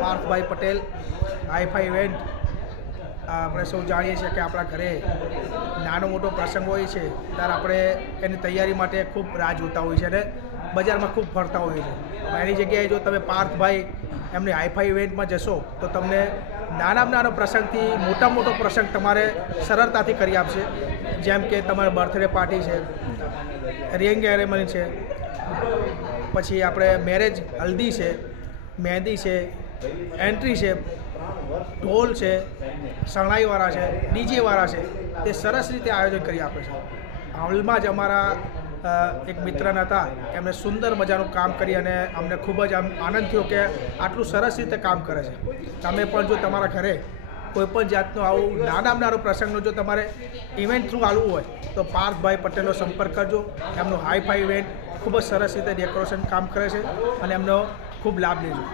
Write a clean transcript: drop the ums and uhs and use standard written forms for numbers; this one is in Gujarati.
પાર્થભાઈ પટેલ હાઈફાઈ ઇવેન્ટ. આપણે સૌ જાણીએ છીએ કે આપણા ઘરે નાનો મોટો પ્રસંગ હોય છે ત્યારે આપણે એની તૈયારી માટે ખૂબ રાહ જોતા હોઈએ છીએ અને બજારમાં ખૂબ ફરતા હોઈએ છીએ. એની જગ્યાએ જો તમે પાર્થભાઈ એમની હાઈફાઈ ઇવેન્ટમાં જશો તો તમને નાનામાં નાનો પ્રસંગથી મોટો પ્રસંગ તમારે સરળતાથી કરી આપશે. જેમ કે તમારે બર્થડે પાર્ટી છે, રિંગ સેરેમની છે, પછી આપણે મેરેજ હલ્દી છે, મહેંદી છે, એન્ટ્રી છે, ઢોલ છે, શરણાઈવાળા છે, ડીજેવાળા છે, તે સરસ રીતે આયોજન કરી આપે છે. હાલમાં જ અમારા એક મિત્રના હતા, એમણે સુંદર મજાનું કામ કરી અને અમને ખૂબ જ આનંદ થયો કે આટલું સરસ રીતે કામ કરે છે. તમે પણ જો તમારા ઘરે કોઈપણ જાતનું આવું નાનામાં નાનો પ્રસંગનો જો તમારે ઇવેન્ટ થ્રુ આવવું હોય તો પાર્થભાઈ પટેલનો સંપર્ક કરજો. એમનું હાઈફાઈ ઇવેન્ટ ખૂબ જ સરસ રીતે ડેકોરેશન કામ કરે છે અને એમનો ખૂબ લાભ લેજો.